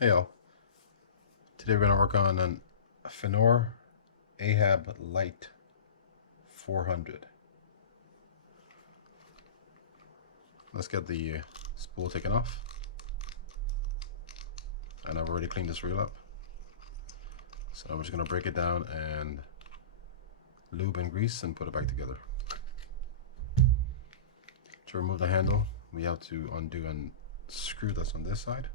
Hey all, today we're going to work on an Fenor Ahab Lite 400. Let's get the spool taken off. And I've already cleaned this reel up. So I'm just going to break it down and lube and grease and put it back together. To remove the handle, we have to undo a screw that's on this side.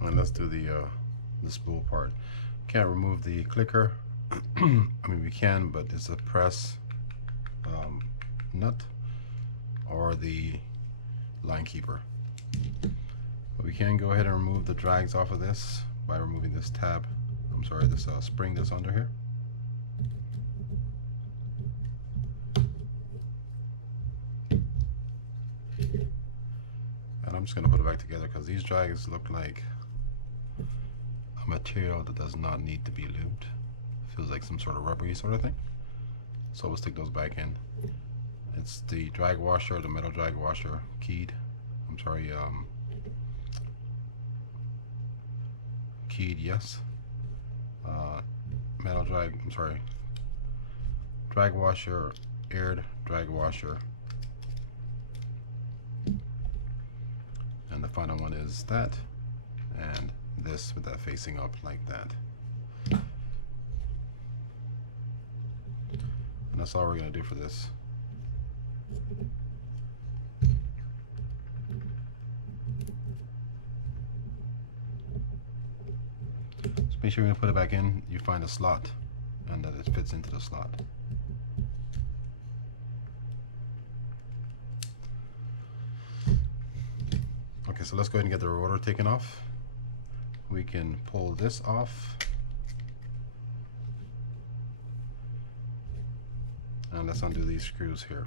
And let's do the spool part. Can't remove the clicker. I mean, we can, but it's a press nut or the line keeper. But we can go ahead and remove the drags off of this by removing this tab. I'm sorry, this spring that's under here. And I'm just going to put it back together because these drags look like a material that does not need to be lubed. Feels like some sort of rubbery sort of thing. So we'll stick those back in. It's the drag washer, the metal drag washer, keyed. I'm sorry, keyed, yes. Metal drag, I'm sorry, drag washer, aired drag washer. And the final one is that, and this with that facing up like that. And that's all we're going to do for this. So make sure when you put it back in, you find a slot and that it fits into the slot. Okay, so let's go ahead and get the rotor taken off. We can pull this off. And let's undo these screws here.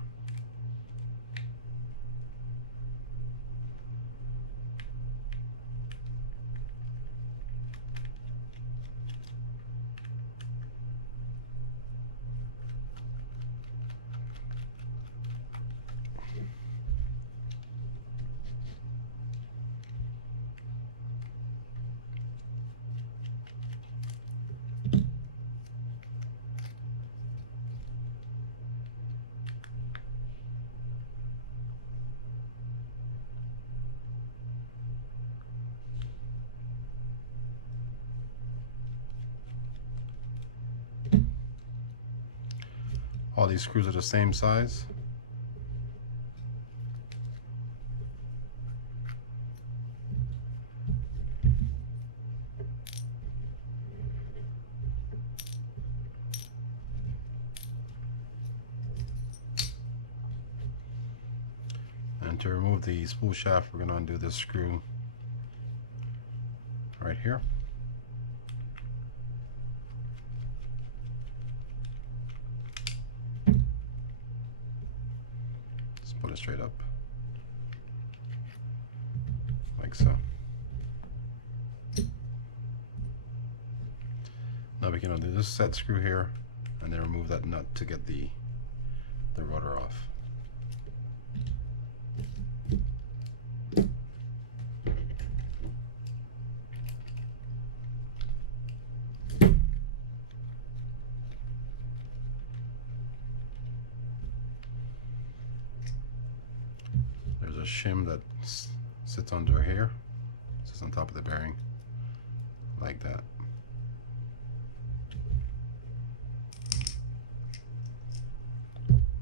All these screws are the same size. And to remove the spool shaft, we're going to undo this screw right here. Put it straight up like so. Now we can undo this set screw here and then remove that nut to get the rotor off. There's a shim that sits under here, sits on top of the bearing, like that.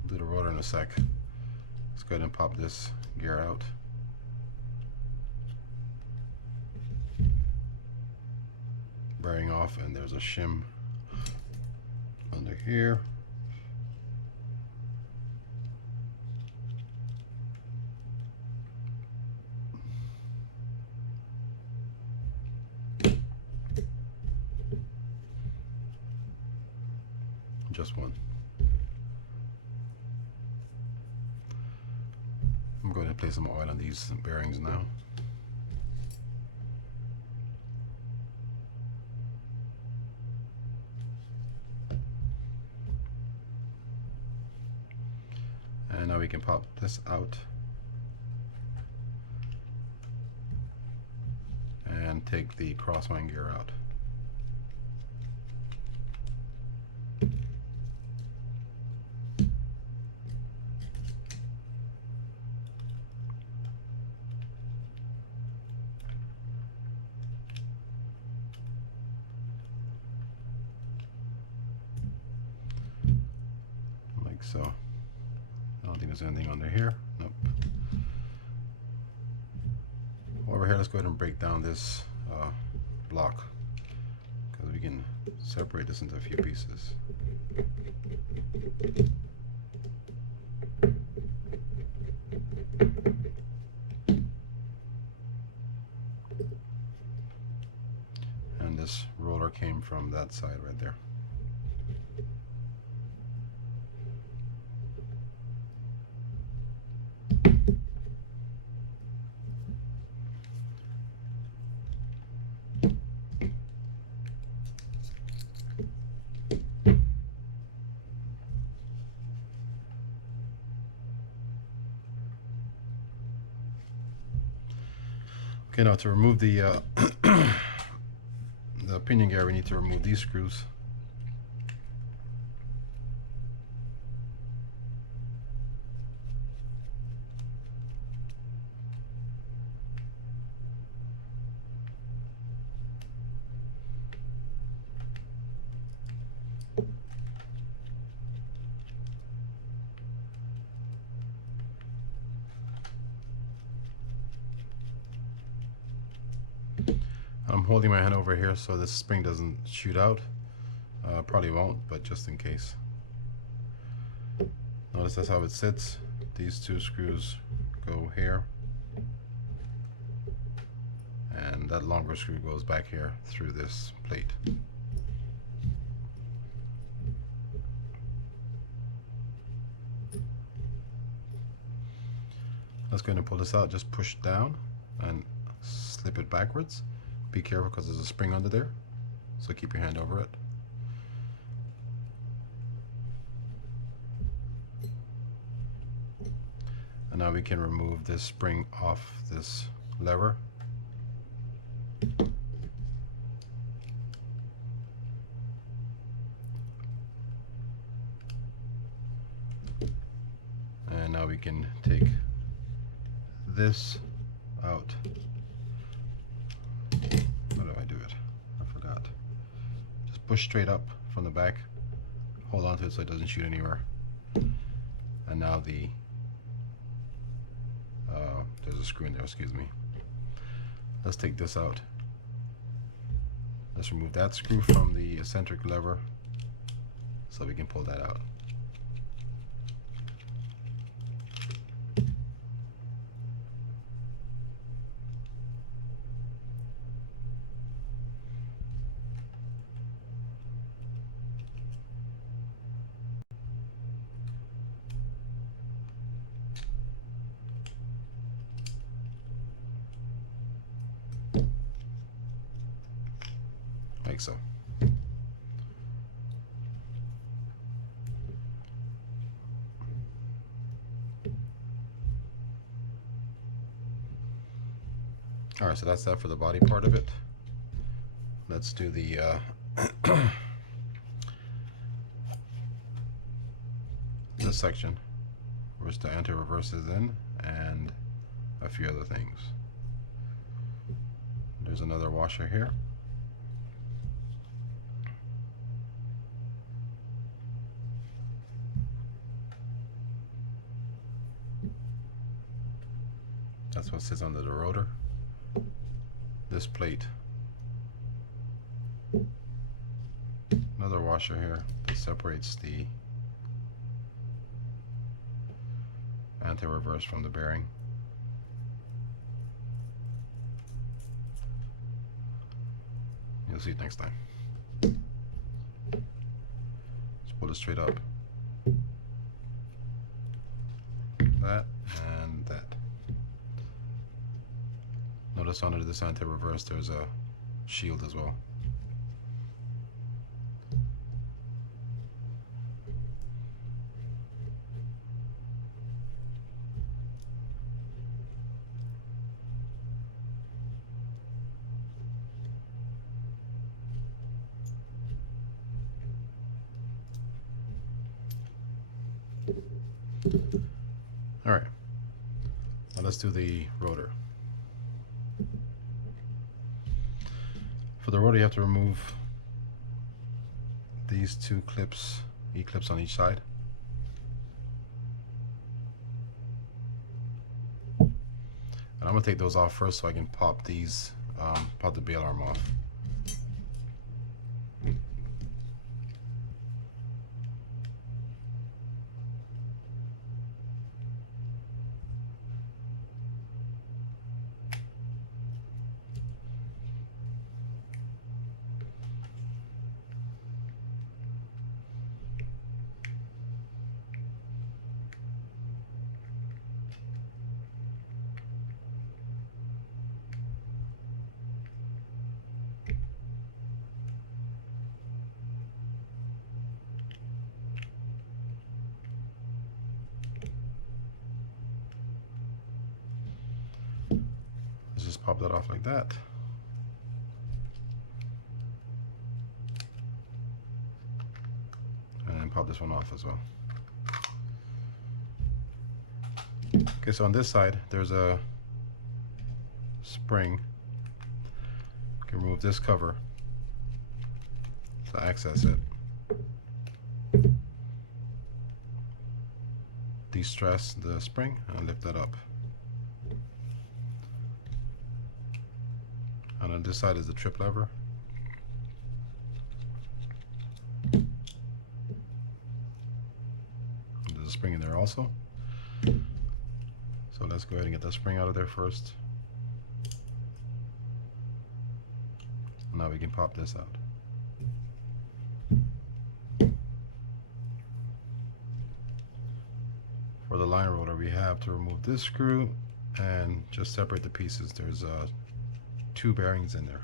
Do the rotor in a sec. Let's go ahead and pop this gear out. Bearing off, and there's a shim under here. just one. I'm going to place some oil on these bearings now. And now we can pop this out and take the crosswind gear out. Like so. I don't think there's anything under here. Nope. Over here, let's go ahead and break down this block, because we can separate this into a few pieces. And this roller came from that side right there. Okay, now to remove the the pinion gear, we need to remove these screws. I'm holding my hand over here so this spring doesn't shoot out. Probably won't, but just in case. Notice that's how it sits. These two screws go here, and that longer screw goes back here through this plate. Let's go ahead and pull this out. Just push down and slip it backwards. Be careful because there's a spring under there, so keep your hand over it. And now we can remove this spring off this lever. And now we can take this out. How do I do it? I forgot. Just push straight up from the back. Hold on to it so it doesn't shoot anywhere. And now the there's a screw in there, excuse me. Let's take this out. Let's remove that screw from the eccentric lever so we can pull that out. Like so. Alright, so that's that for the body part of it. Let's do the this section, which the anti-reverse is in, and a few other things. There's another washer here. That's what sits under the rotor. This plate. Another washer here that separates the anti-reverse from the bearing. You'll see it next time. Just pull it straight up. That and that. Notice under this anti-reverse there's a shield as well. All right, now let's do the rotor. For the rotor, you have to remove these two clips, E-clips on each side. And I'm gonna take those off first so I can pop these, pop the bail arm off. Just pop that off like that. And then pop this one off as well. Okay, so on this side, there's a spring. You can remove this cover to access it. De-stress the spring and lift that up. And on this side is the trip lever. There's a spring in there also. So let's go ahead and get that spring out of there first. Now we can pop this out. For the line rotor, we have to remove this screw and just separate the pieces. There's two bearings in there.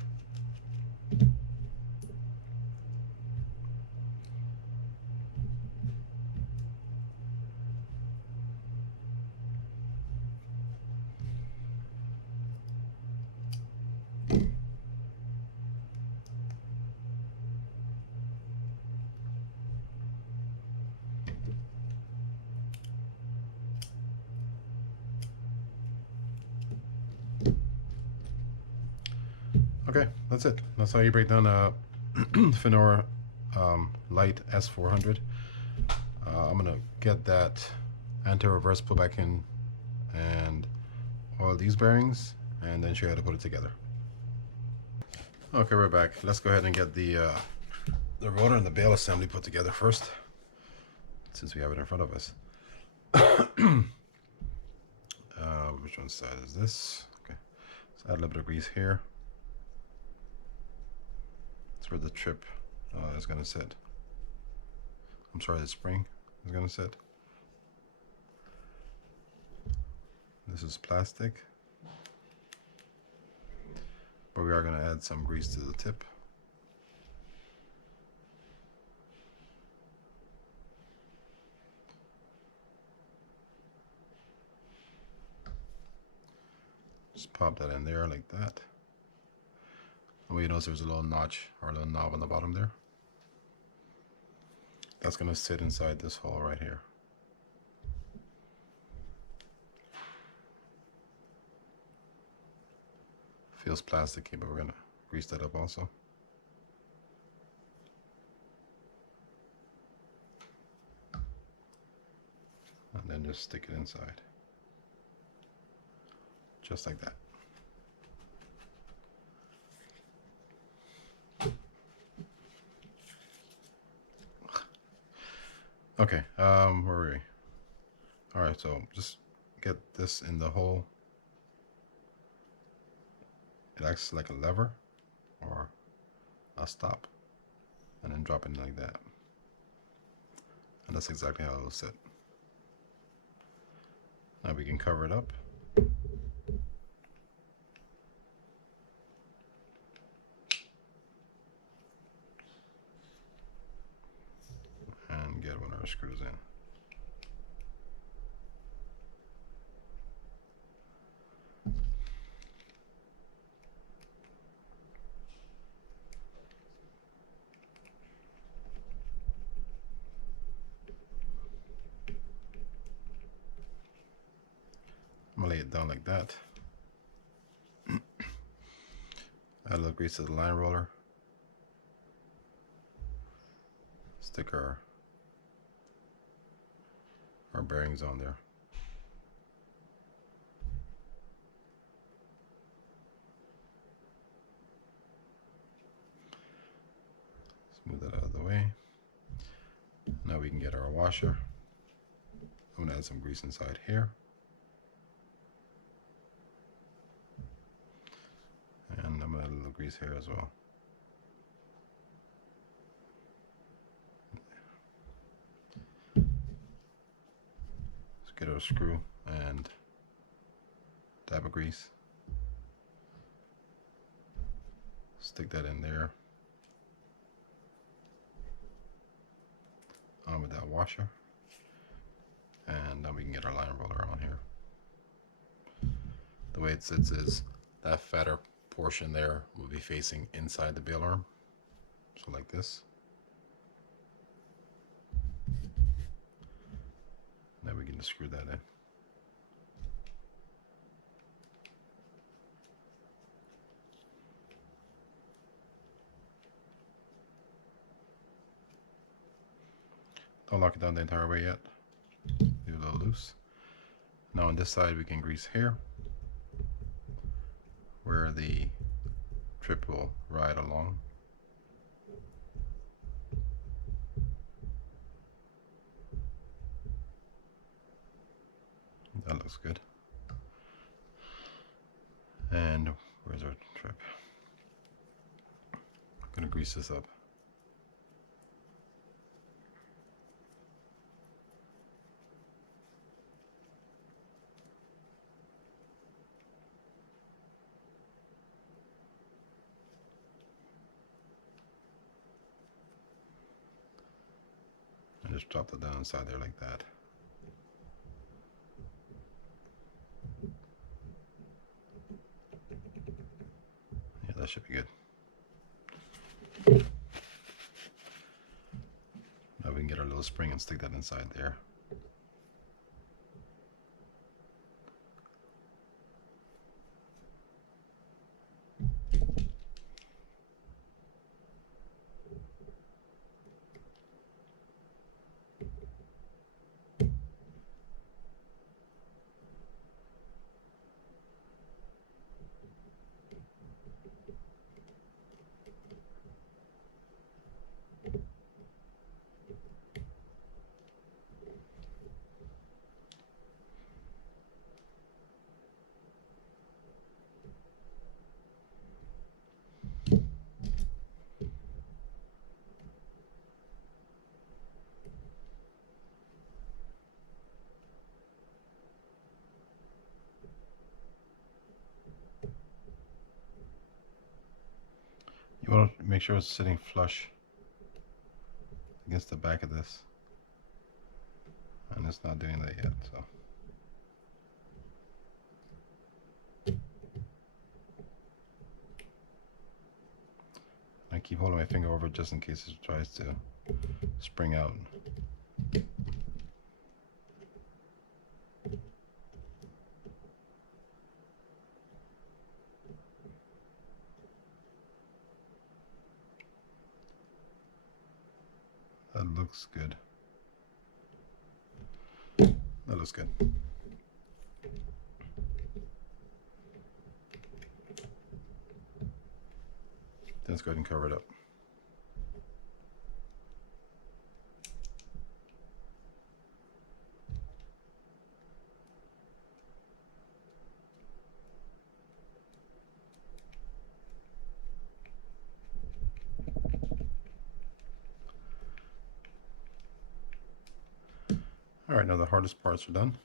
Okay, that's it. That's how you break down a Finora Lite S-400. I'm gonna get that anti-reverse put back in and oil these bearings, and then show you how to put it together. Okay, we're back. Let's go ahead and get the rotor and the bail assembly put together first, since we have it in front of us. Which one side is this? Okay, let's add a little bit of grease here. That's where the trip is going to sit. I'm sorry, the spring is going to sit. This is plastic, but we are going to add some grease to the tip. Just pop that in there like that. And you notice there's a little notch or a little knob on the bottom there. That's going to sit inside this hole right here. Feels plasticky, but we're going to grease that up also. And then just stick it inside. Just like that. Okay, where were we? Alright, so just get this in the hole. It acts like a lever or a stop, and then drop it in like that. And that's exactly how it'll sit. Now we can cover it up. And get one of our screws in. I'm gonna lay it down like that. Add a little grease to the line roller. Stick our bearings on there. Move that out of the way. Now we can get our washer. I'm gonna add some grease inside here. And I'm gonna add a little grease here as well. Let's get our screw and dab of grease. Stick that in there. On with that washer, and then we can get our line roller on here. The way it sits is that fatter portion there will be facing inside the bail arm, so like this. Now we can just screw that in. Don't lock it down the entire way yet. Leave it a little loose. Now on this side we can grease here, where the trip will ride along. That looks good. And where's our trip? I'm gonna grease this up. Just drop that down inside there like that. Yeah, that should be good. Now we can get our little spring and stick that inside there. You want to make sure it's sitting flush against the back of this, and it's not doing that yet, so. I keep holding my finger over it just in case it tries to spring out. That looks good. That looks good. Let's go ahead and cover it up. Alright, now the hardest parts are done.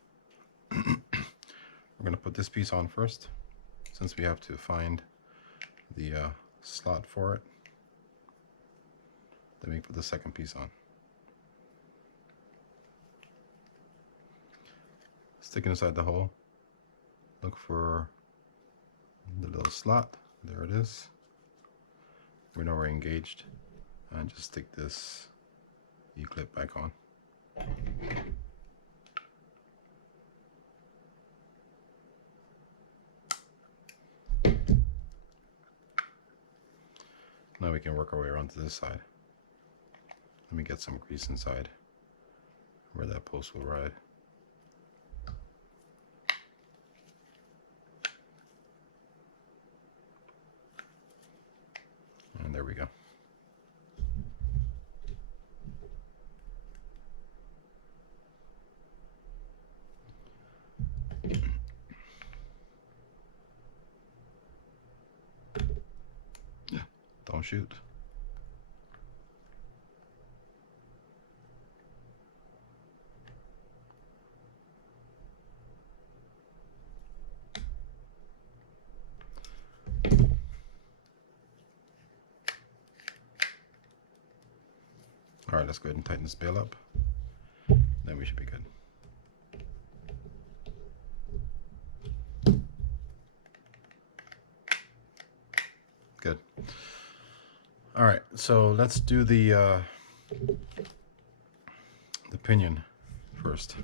We're going to put this piece on first, since we have to find the slot for it. Then we put the second piece on. Stick it inside the hole. Look for the little slot. There it is. We know we're engaged. And just stick this E-clip back on. Now we can work our way around to this side. Let me get some grease inside where that post will ride. And there we go. Don't shoot. All right, let's go ahead and tighten this bail up. Then we should be good. Good. All right, so let's do the pinion first.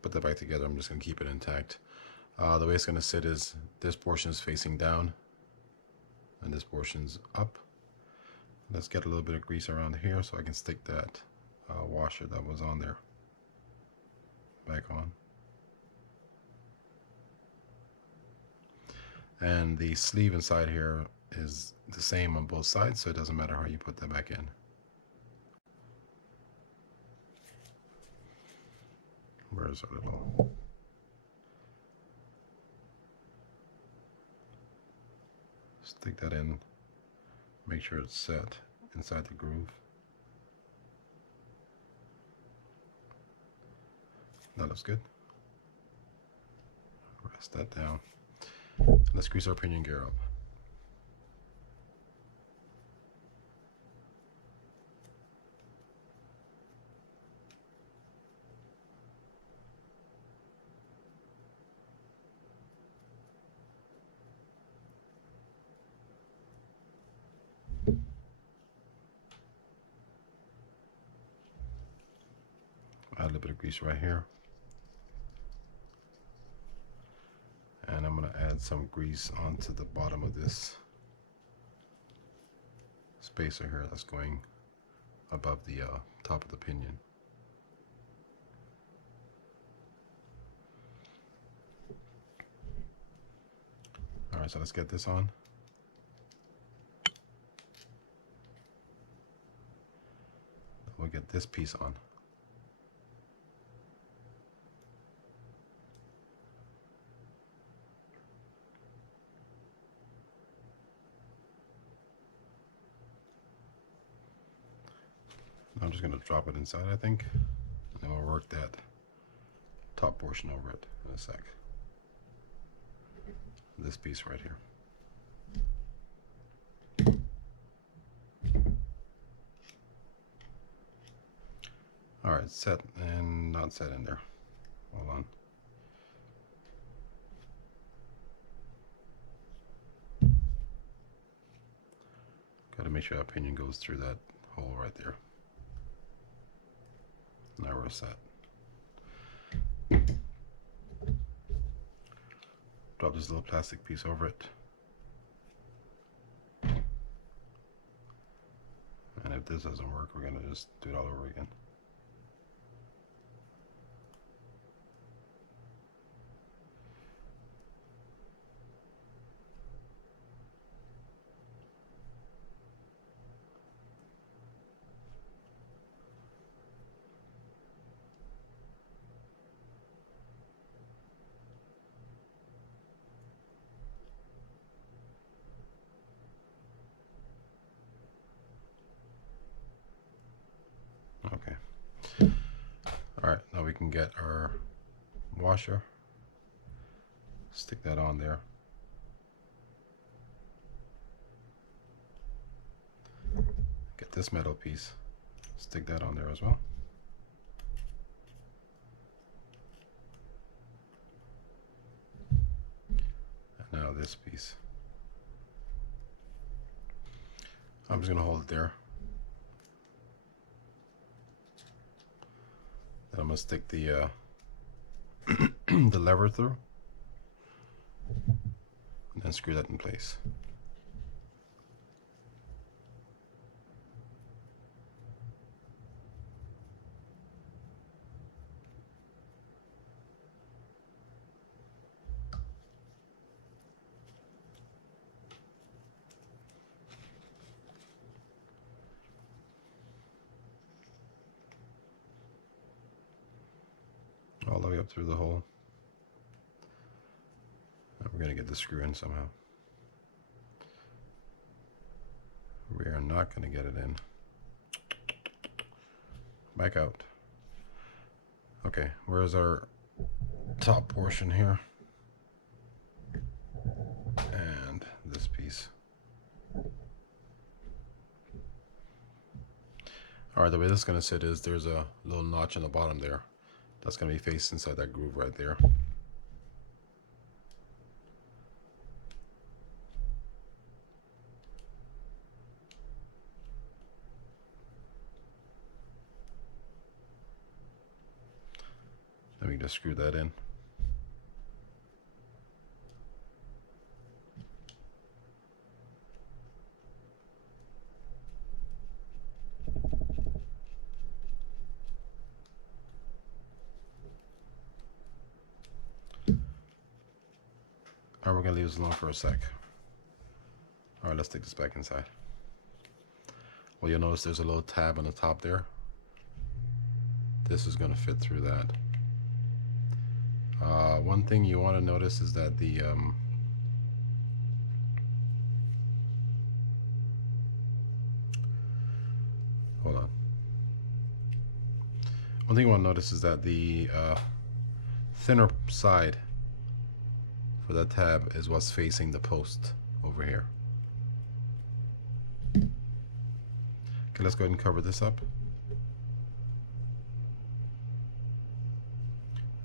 Put that back together. I'm just going to keep it intact. The way it's going to sit is this portion is facing down and this portion's up. Let's get a little bit of grease around here so I can stick that washer that was on there back on. And the sleeve inside here is the same on both sides, so it doesn't matter how you put that back in. Where's our little... Stick that in, make sure it's set inside the groove. That looks good. Rest that down. Let's grease our pinion gear up. Add a little bit of grease right here. And I'm going to add some grease onto the bottom of this spacer here that's going above the top of the pinion. Alright, so let's get this on. We'll get this piece on. I'm just going to drop it inside, I think, and then we'll work that top portion over it in a sec. This piece right here. All right, set and not set in there. Hold on. Got to make sure that pinion goes through that hole right there. Now we're set. Drop this little plastic piece over it. And if this doesn't work, we're going to just do it all over again. can get our washer, stick that on there. Get this metal piece, stick that on there as well. And now this piece. I'm just going to hold it there. Then I'm going to stick the the lever through and then screw that in place. All the way up through the hole. And we're going to get the screw in somehow. We are not going to get it in. Back out. Okay, where's our top portion here? And this piece. Alright, the way this is going to sit is there's a little notch in the bottom there. That's going to be faced inside that groove right there. Then we can just screw that in. Alright, we're going to leave this alone for a sec. Alright, let's take this back inside. Well, you'll notice there's a little tab on the top there. This is going to fit through that. One thing you want to notice is that the hold on. One thing you want to notice is that the thinner side for that tab is what's facing the post over here. Okay, let's go ahead and cover this up.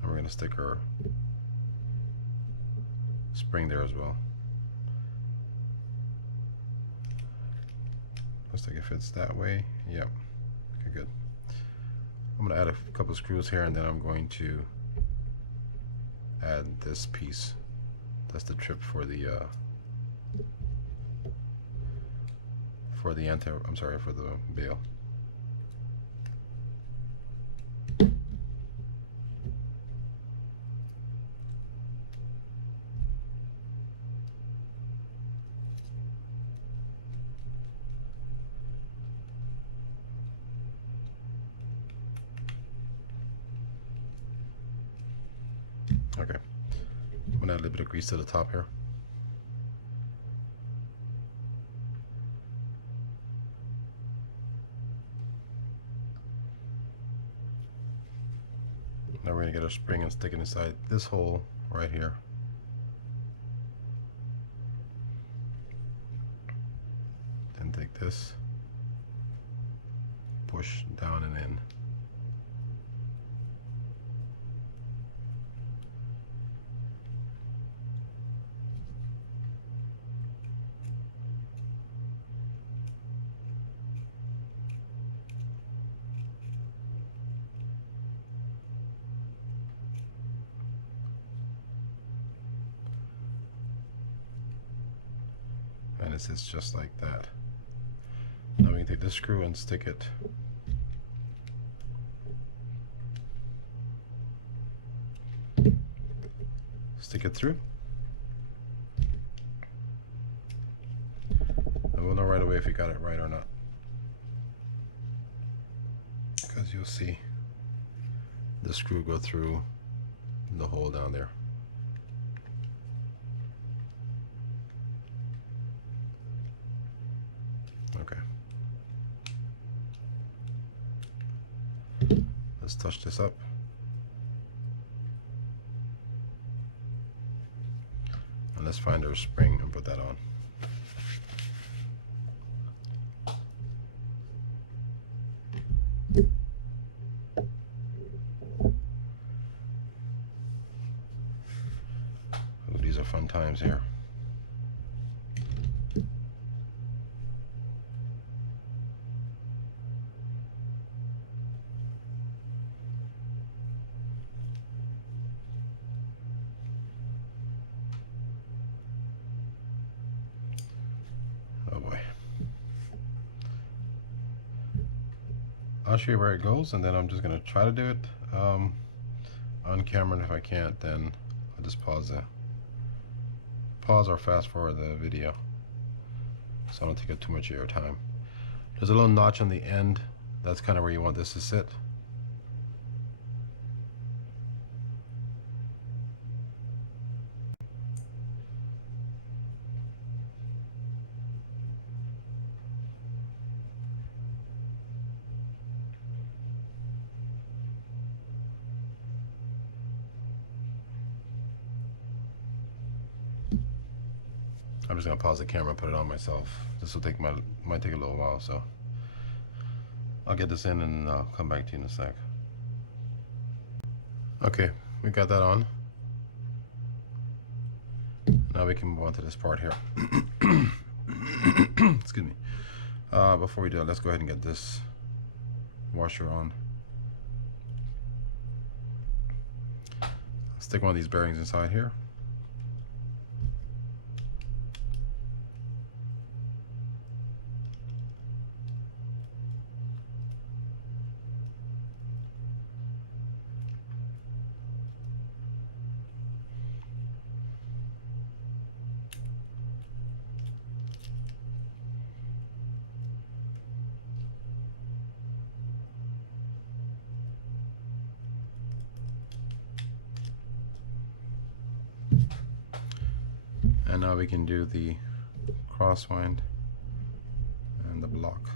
And we're going to stick our spring there as well. Looks like it fits that way. Yep. Okay, good. I'm going to add a couple of screws here, and then I'm going to add this piece. That's the trip for the for the bail. Okay. I'm gonna add a little bit of grease to the top here. Now we're gonna get our spring and stick it inside this hole right here. Then take this, push down and in. And it sits just like that. Now we can take this screw and stick it through, and we'll know right away if you got it right or not, because you'll see the screw go through the hole down there. Okay, let's touch this up. let's find our spring and put that on. Ooh, these are fun times here. Oh boy. I'll show you where it goes, and then I'm just going to try to do it on camera, and if I can't, then I'll just pause or fast forward the video so I don't take up too much of your time. There's a little notch on the end. That's kind of where you want this to sit. I'm just gonna pause the camera and put it on myself. This will might take a little while, so I'll get this in and I'll come back to you in a sec. Okay, we got that on. Now we can move on to this part here. Excuse me. Before we do it, let's go ahead and get this washer on. Stick one of these bearings inside here. And now we can do the crosswind and the block.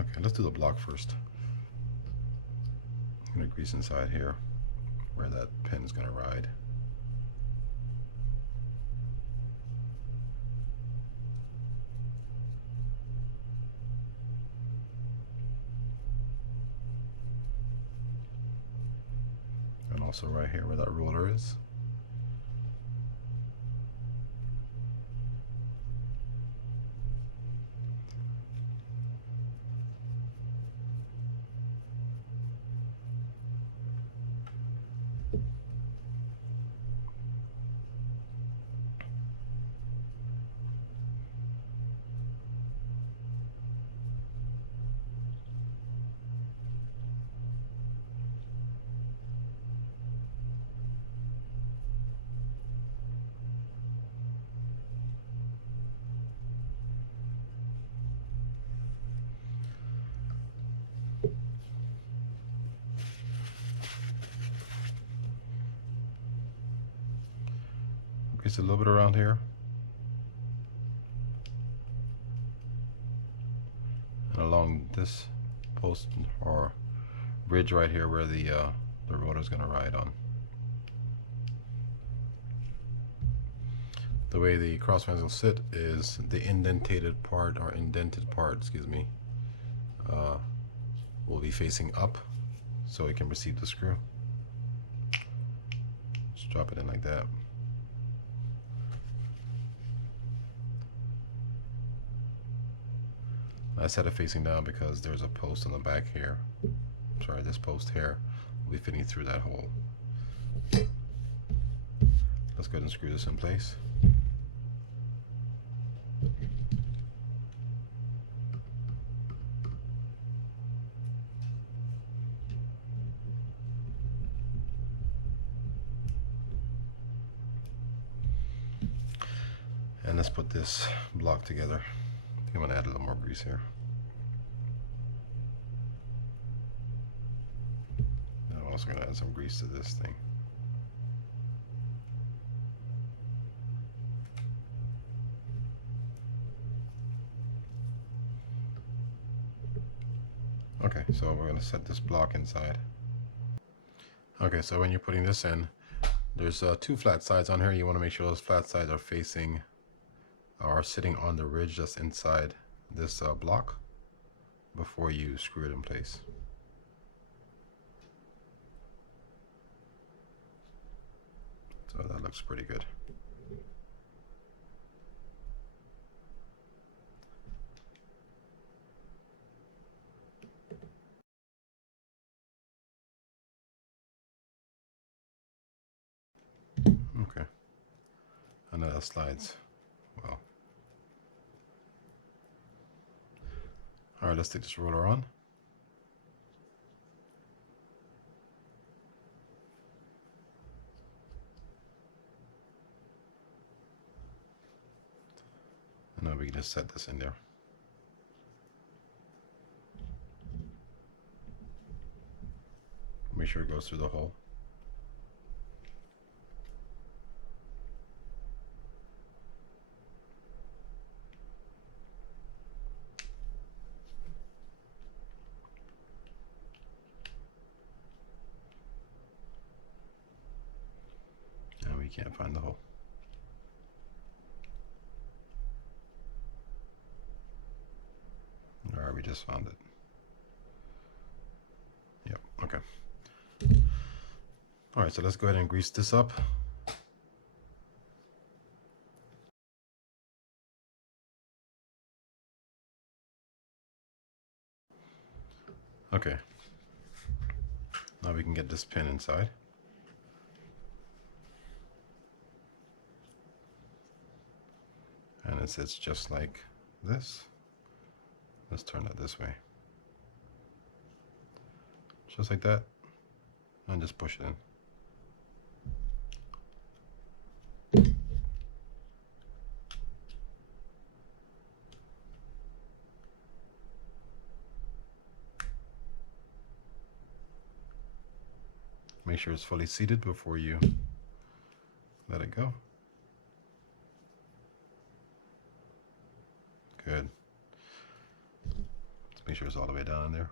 Okay, let's do the block first. I'm going to grease inside here where that pin is going to ride. And also right here where that rotor is. Grease a little bit around here. And along this post or bridge right here where the rotor is going to ride on. The way the crosswinds will sit is the indented part, excuse me, will be facing up so it can receive the screw. Just drop it in like that. I set it facing down because there's a post on the back here. Sorry, this post here will be fitting through that hole. Let's go ahead and screw this in place. And let's put this block together. I think I'm going to add a little more grease here. And I'm also going to add some grease to this thing. Okay, so we're going to set this block inside. Okay, so when you're putting this in, there's two flat sides on here. You want to make sure those flat sides are facing or sitting on the ridge that's inside this block before you screw it in place. So that looks pretty good. Okay, and that slides well. All right, let's take this rotor on. And now we can just set this in there. Make sure it goes through the hole. And we can't find the hole. All right, we just found it. Yep, okay. All right, so let's go ahead and grease this up. Okay. Now we can get this pin inside. And it sits just like this. Let's turn it this way. Just like that. And just push it in. Make sure it's fully seated before you let it go. Good. Let's make sure it's all the way down in there.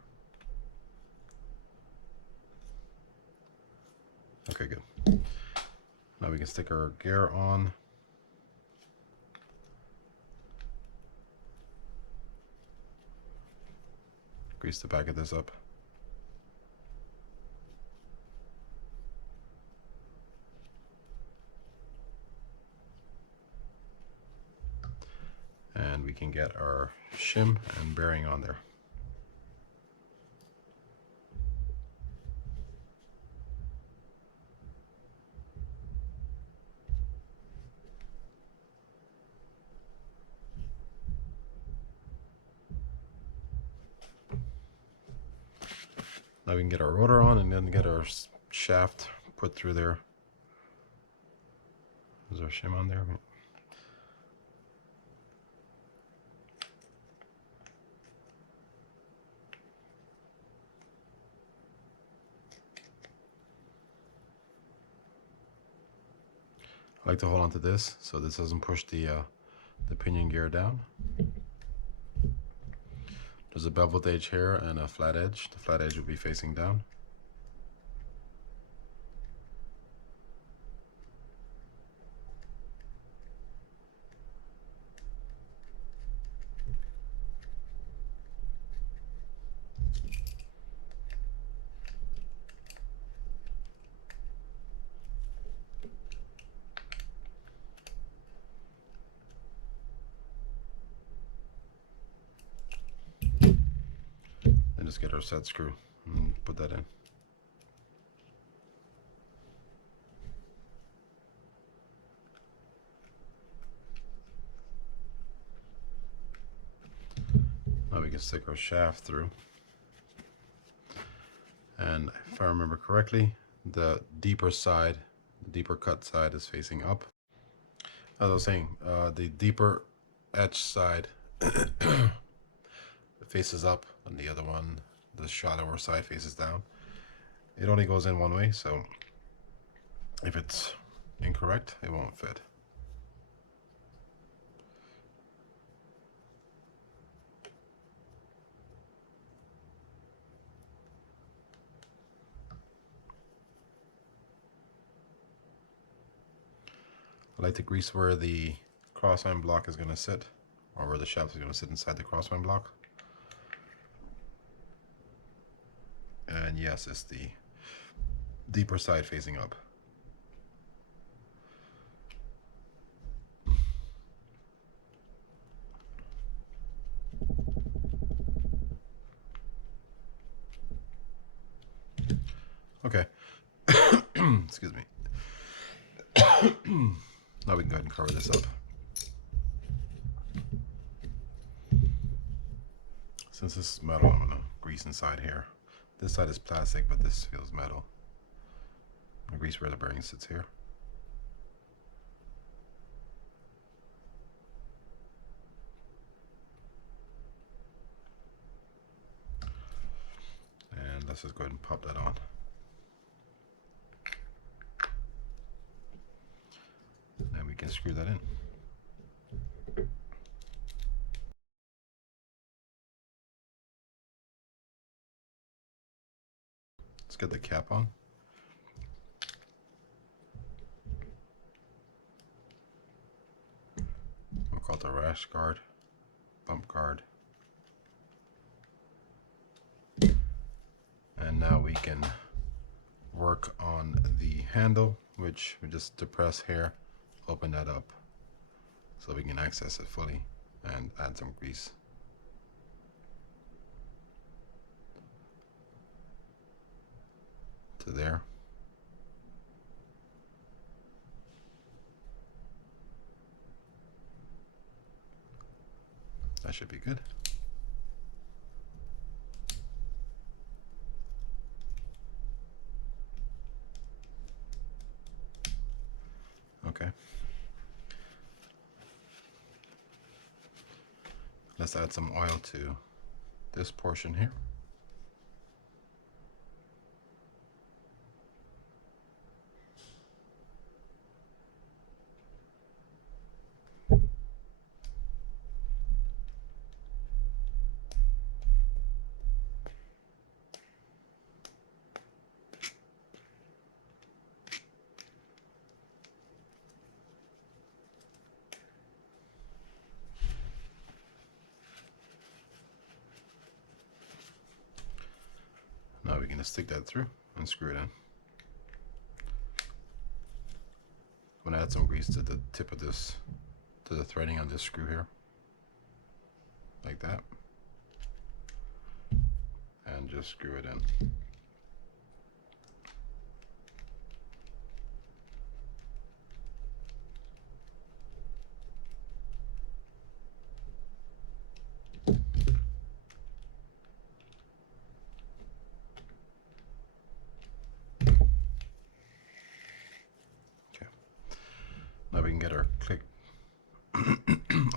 Okay, good. Now we can stick our gear on. Grease the back of this up. And we can get our shim and bearing on there. Now we can get our rotor on and then get our shaft put through there. Is our shim on there? I like to hold on to this so this doesn't push the pinion gear down. There's a beveled edge here and a flat edge. The flat edge will be facing down. And just get our set screw and put that in. Now we can stick our shaft through. And if I remember correctly, the deeper side, the deeper cut side is facing up. As I was saying, the deeper etch side faces up, and the other one, the shallower side, faces down. It only goes in one way, so if it's incorrect, it won't fit. I like to grease where the crosswind block is going to sit, or where the shaft is going to sit inside the crosswind block. And yes, it's the deeper side facing up. Okay. Excuse me. Now we can go ahead and cover this up. Since this is metal, I'm going to grease inside here. This side is plastic, but this feels metal. I'm going to grease where the bearing sits here. And let's just go ahead and pop that on. And we can screw that in. Let's get the cap on. We'll call it the rash guard, bump guard. And now we can work on the handle, which we just depress here, open that up so we can access it fully and add some grease. To there. That should be good. Okay. Let's add some oil to this portion here. Now we're going to stick that through and screw it in. I'm going to add some grease to the tip of this, to the threading on this screw here, like that, and just screw it in. Now we can get our click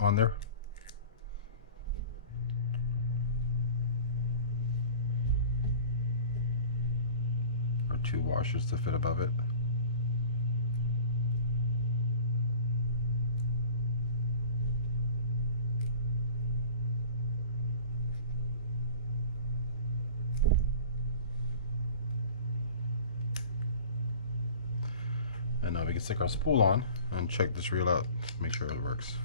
on there. Our two washers to fit above it. And now we can stick our spool on and check this reel out, make sure it works.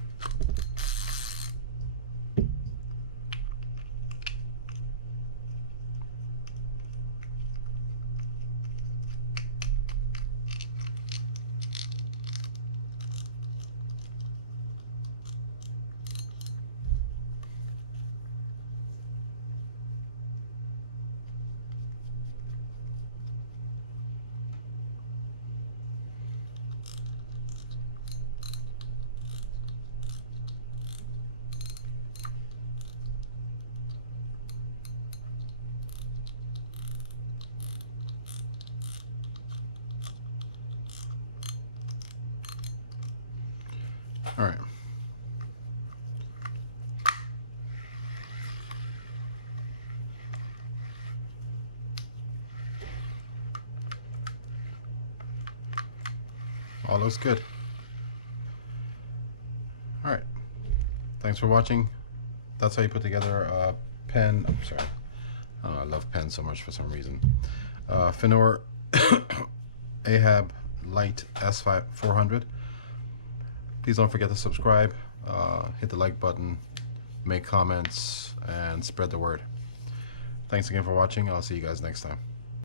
All right. All looks good. All right. Thanks for watching. That's how you put together a pen. I'm sorry. I don't know, I love pens so much for some reason. Finor Ahab Lite S-400. Please don't forget to subscribe, hit the like button, make comments, and spread the word. Thanks again for watching. I'll see you guys next time.